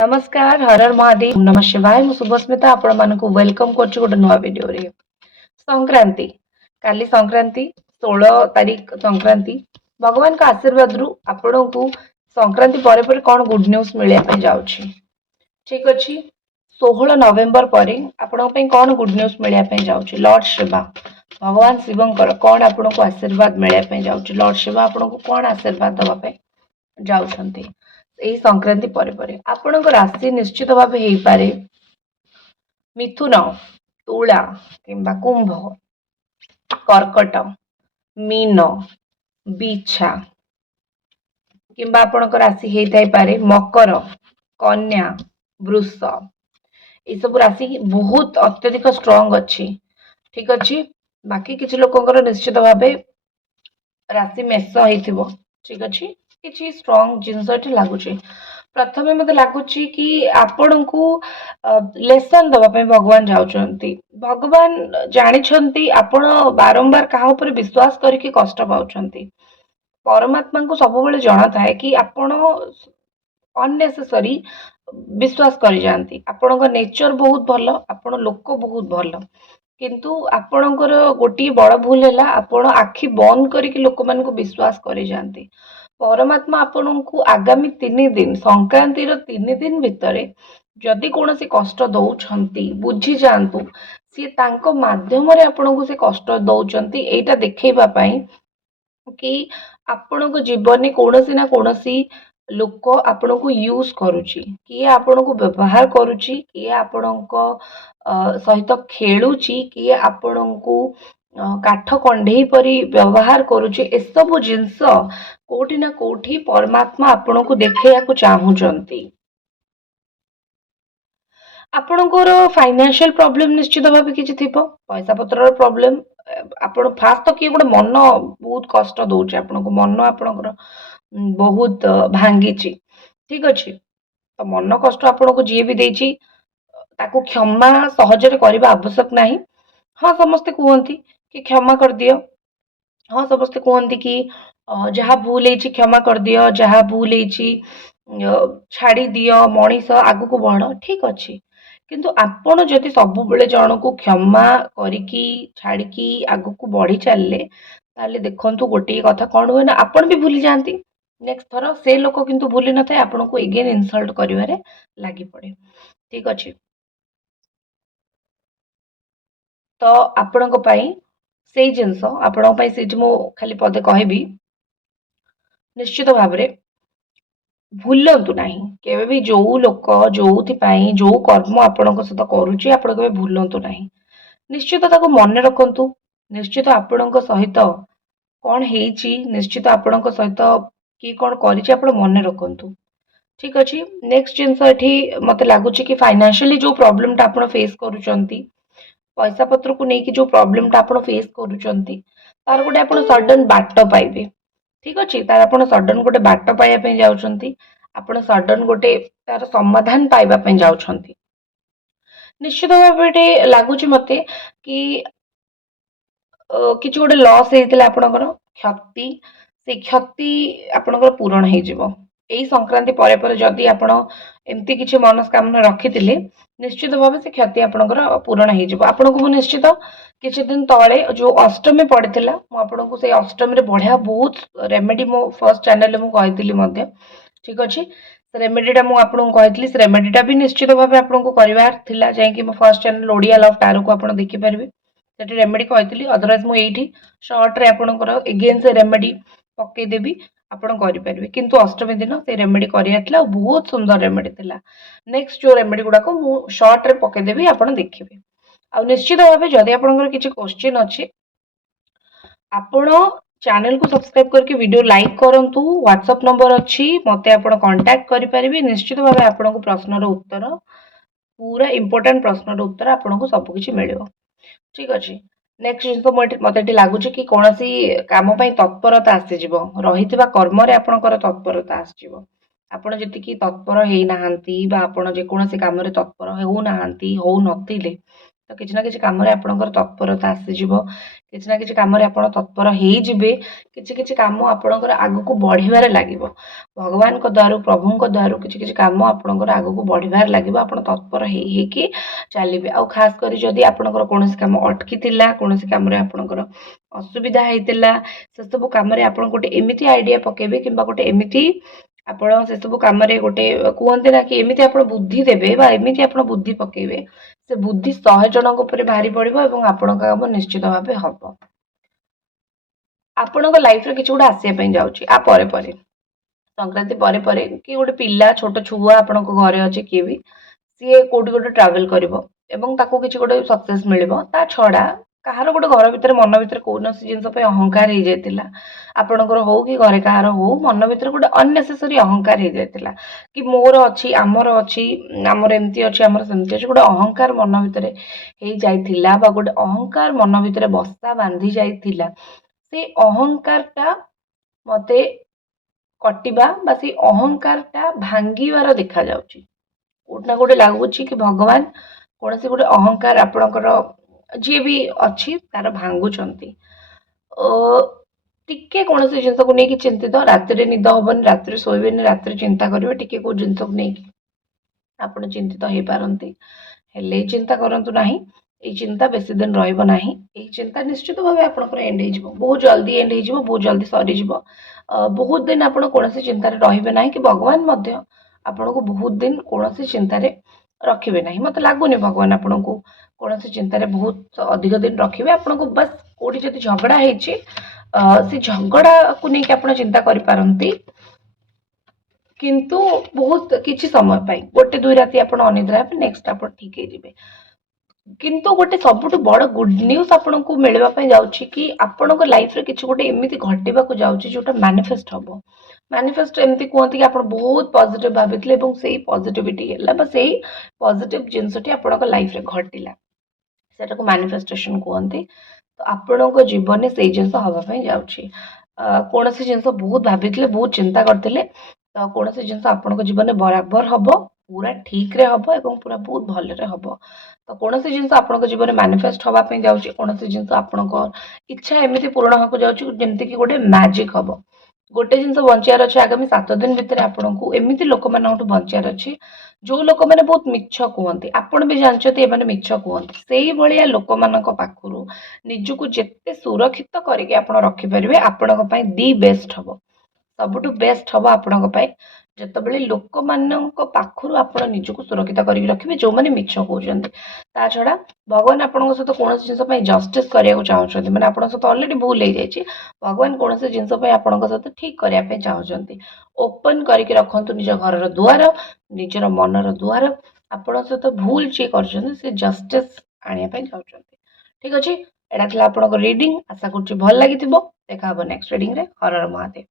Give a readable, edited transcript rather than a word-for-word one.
नमस्कार हरर महादेव नमः शिवाय मु शुभस्मिता आपण मानक वेलकम कर गोटे नुआ वीडियो रे संक्रांति काली संक्रांति 16 तारीख संक्रांति भगवान का आशीर्वाद रु आपण को संक्रांति परे परे कौन गुड न्यूज मिले पे जाउछि ठीक अछि 16 नवेम्बर परे आपण पे कौन गुड न्यूज मिले पे जाउछि लॉर्ड शिवा भगवान शिवंकर कौन आपण को आशीर्वाद मिले पे जाउछि लॉर्ड शिवा आपण को कौन आशीर्वाद दबा पे जाउछंती एही संक्रांति परे परे आपणक राशि निश्चित भाव हो पारे मिथुन तुला किंबा कुंभ कर्कट मीन बिछा किंबा आपणक राशि हो पारे मकर कन्या वृष ये सब राशि बहुत अत्यधिक स्ट्रॉन्ग अच्छी ठीक अच्छी बाकी किसी लोकंकर निश्चित भाव राशि मेष हो ठीक अच्छी किसी स्ट्रॉन्ग जिनस लगुच प्रथम मत लगुच कि आपण को लेसन दवाई भगवान जाऊँच भगवान जानी आपण बारंबार क्या विश्वास करके कष्ट पाँच परमात्मा को सब जना थाए कि आपण अननेसेसरी विश्वास कर जाती आपण नेचर बहुत भल आपण लोक बहुत भल किंतु आपणकर गोटे बड़ भूल है आपण आखि बंद करके लोक मान को विश्वास कर जाती परमात्मा आपण को आगामी 3 दिन संक्रांति 3 दिन भितर जदि कौन से कष्ट दौरान बुझी जातु सी तांको माध्यम रे आपण को से कष्ट दौरान एटा देखैबा कि आपण को जीवन में कौन ना कौन लोक आपण को यूज करुची किए आपण को व्यवहार करुची किए आपण सहित खेलुची किए आपण को काठ कंढे परी व्यवहार करुची एसबू जिनस कोठी ना कोठी परमात्मा आपण को देखैया को चाहूचंती आपणकर फाइनेंशियल प्रॉब्लम निश्चित भाव किसी थी पैसा पत्र प्रॉब्लम आपण फास्ट तो किए गोटे मन बहुत कष्ट दौचे आपण को मन आपणकर बहुत भांगी ठीक अच्छे तो मन कष्ट आपण को जी भी देची ताको क्षमा सहजरे करबा आवश्यक नहीं हाँ समस्ते कहती कि क्षमा कर दियो हाँ समस्ते कहती कि जहाँ भूल है क्षमा कर दियो जहाँ भूल है छाड़ी दियो मनीष आगु को बढ़ ठीक अच्छे किंतु आपण जदि सब बेले जन को क्षमा करिकी छाड़िकी आगु को बढ़ी चलले ताले देखंतु गोटे कथा कौन हुए ना आपण भी भूली जाती नेक्स्ट थर से लोक किंतु भूली न थाए आपण को एगेन इनसल्ट करिवारे लागि पड़े ठीक अच्छे तो आपण से जिनस आपण से मु खाली पदे कहबी निश्चित भाव में भूलतु ना केवे भी जो लोक जो जो कर्म आपण सहित करुच्ची आप भूलतु ना निश्चित ताको मन रखु निश्चित आपण सहित कौन है निश्चित आपण सहित कि कौन कर मन रखु ठीक अच्छे नेक्स्ट जिनस ये मत लगुच कि फाइनेंशियली जो प्रॉब्लम टा आपण फेस करुचंती पैसा पत्र को लेकिन जो प्रॉब्लम टा आपण फेस करुचंती तार गोटे आपण सडन बाट पाइबे ठीक अच्छे तार आपण सडन गोटे बाट पाइबा जाउछंती आपण सडन गोटे तार समाधान पाइबा जाउछंती निश्चित भाव लगुच मते कि किसी गोटे लॉस होता आपणकर क्षति से क्षति आपणकर पूरण हो यही संक्रांति परे परे जदि आपण एमती किसी मनस्कामना रखी निश्चित भाव से क्षति आपणकर पूरण हो निश्चित किसी दिन तले जो अष्टमी पड़ता मुझे से अष्टमी रे बढ़िया बहुत रेमेडी मो फर्स्ट चैनल में कही ठीक अच्छे रेमेडीटा मुझे से रेमेडीटा भी निश्चित भाव आपको करार जाकि मो फर्स्ट चैनल ओडिया लव टारो को आप देखिपारे से रेमेडी कही अदरवाइज मुझे सर्ट्रे आपंकर एगेन से रेमेडी पकईदेवी आपड़ करेंगे किंतु अष्टमी दिन से रेमेडी कर बहुत सुंदर रेमेडी थी नेक्स्ट जो रेमेडी गुड़ाक मुझे सर्ट्रे पकईदेवी आप देखिए आ निश्चित भाव जदि आपंकर किसी क्वेश्चन अच्छे आपण चैनल को सब्सक्राइब करके वीडियो लाइक करंतु व्हाट्सएप नंबर अच्छी मत आप कांटेक्ट करेंगे निश्चित भाव आपको प्रश्नर उत्तर पूरा इंपोर्टेंट प्रश्नर उत्तर आपको सबकि मिल ठीक अच्छे नेक्स्ट जिन मत लगुच कि कौन सी कम तत्परता आसीज रही कर्म आपणकर तत्परता आसो आपड़ जी तत्पर होना आपड़ जेकोसी कम तत्पर होना हो नथिले तो किसी ना किसी कम आपणकर तत्परता आसीଯିव किसी ना किसी कम आप तत्पर होइजिबे किसी किसी कम आपणकर आगक बढ़िबार लागिव भगवान को द्वारा प्रभु को द्वारा किसी किसी कम आपणकर आगक बढ़िबार लागिव आपण तत्पर होइकी चलिबे आ खास करी जदि आपणकर कोनोसी काम अटकी थिला कोनोसी काम रे आपणकर असुविधा हेतिला से सब काम रे आपण गोटे एमिति आइडिया पकेबे किंबा गोटे एमिति आपण से सब काम रे गोटे कहते ना कि एमिति आपण बुद्धि देबे बा एमिति आपण बुद्धि पकेबे से बुद्धि 100 जनक ऊपर भारी पड़िबो एवं आपण काम निश्चित भाबे हबो आपणक लाइफ रे किछि गोटे आसिया पई जाउची आ परे परे संक्रांति परे परे कि गोटे पिला छोट छुआ आपणक घरे अछि कि भी सी कोटी गोटे ट्रावेल करिवो एवं ताको किछि गोटे सक्सेस मिलिबो ता छडा काହାର गोटे घर भितर मन भितर कौनसी जिनस पे अहंकार हो जाइतिला आपणकर हो कि घरे काହାର हो मन भितर गोटे अननेसेसरी अहंकार हो जाइतिला कि मोर अछि आमर एमती अछि आमर सेमती अछि गोटे अहंकार मन भितर हो जाइतिला बा गोटे अहंकार मन भितर बस्ता बांधी जाइतिला से अहंकारटा मते कटिबा बा से अहंकारटा भांगिबार देखा जाउची कोट ना कोटे लागुची कि भगवान कौन गोटे अहंकार आपणकर जी भी अच्छी तार भांगुचंती टिके कौन जिनस को लेकिन चिंतित राति निद हबनी राति शोबेनि राति चिंता करेंगे टिके कौ जिनस को लेकिन आप चिंतित हो पारती हेले चिंता करंतु नाही ये चिंता बेसी दिन रहिबो नाही ये चिंता निश्चित भाव आपनकर एंड हो बहुत जल्दी एंड हो बहुत जल्दी सरी बहुत दिन आप कौन चिंतार रहिबे नाही कि भगवान मध्य आपन को बहुत दिन कौन चिंतार रखिबे नाही मत लागुनि भगवान आपन को कौन चिंतार बहुत अधिक दिन रखिबे आपन को बस कोठी जदि झगड़ा हेछि से झगड़ा को लेकिन आप चिंता करि पारंती किंतु बहुत किछि समय पाई गोटे दुई राति आपण अनिद्रा हेबे नेक्स्ट आप ठीक हे जिवे किंतु गोटे सबुठ बड़ गुड न्यूज आपन को मिलवा पई जाउछि कि आपन को लाइफ रे किछि गोटे एमिति घटिबा को जाउछि जोटा मैनिफेस्ट हबो मैनिफेस्ट एमती कहते कि आप बहुत पॉजिटिव भाभी और से पॉजिटिविटी है से पॉजिटिव जिनसटी आपण लाइफ रे घटिला सेटा को मैनिफेस्टेशन कहते तो आपण जीवन से जिन हाँपाई जाऊँगी कौन सी जिन बहुत भाभी बहुत चिंता करते तो कौन सी जिन आपण जीवन बराबर हम पूरा ठीक रे हम और पूरा बहुत भलरे हम तो कौन सी जिन आपण जीवन मैनिफेस्ट हाँपाई जाऊँगी कौन सी जिन आपण इच्छा एमती पूर्ण होगा जाऊँगी जमती कि गोटे मैजिक हम गोटे जिन बचार अच्छे आगामी 7 दिन भितर आपन को एमती लोक मान बचार अच्छे जो लोक मैंने बहुत मिछ कहते आपड़ भी जानते हैं मिछ कहते से भाया लोक मान पाखु निजक जिते सुरक्षित करके आप रखिपारे आपण दी बेस्ट हम सबुठ बेस्ट हम आपण जिते लोक मान पाखु आप निजक सुरक्षित करके रखिए जो मैंने मिछ कहते ता छड़ा भगवान आपण सहित कौन जिन जस्टिस करने चाहते मैंने आप सहित अलरेडी भूल हो जाए भगवान कौन जिन आपण सहित ठीक करने चाहते ओपन करके रखु निज घर दुआर निजर मनर दुआर आपण सहित भूल जी कर जस्टिस आने चाहते ठीक अच्छे एटा था आप रीडिंग आशा कर भल लगी देखा नेक्स्ट रीडिंग रे हर हर महादेव।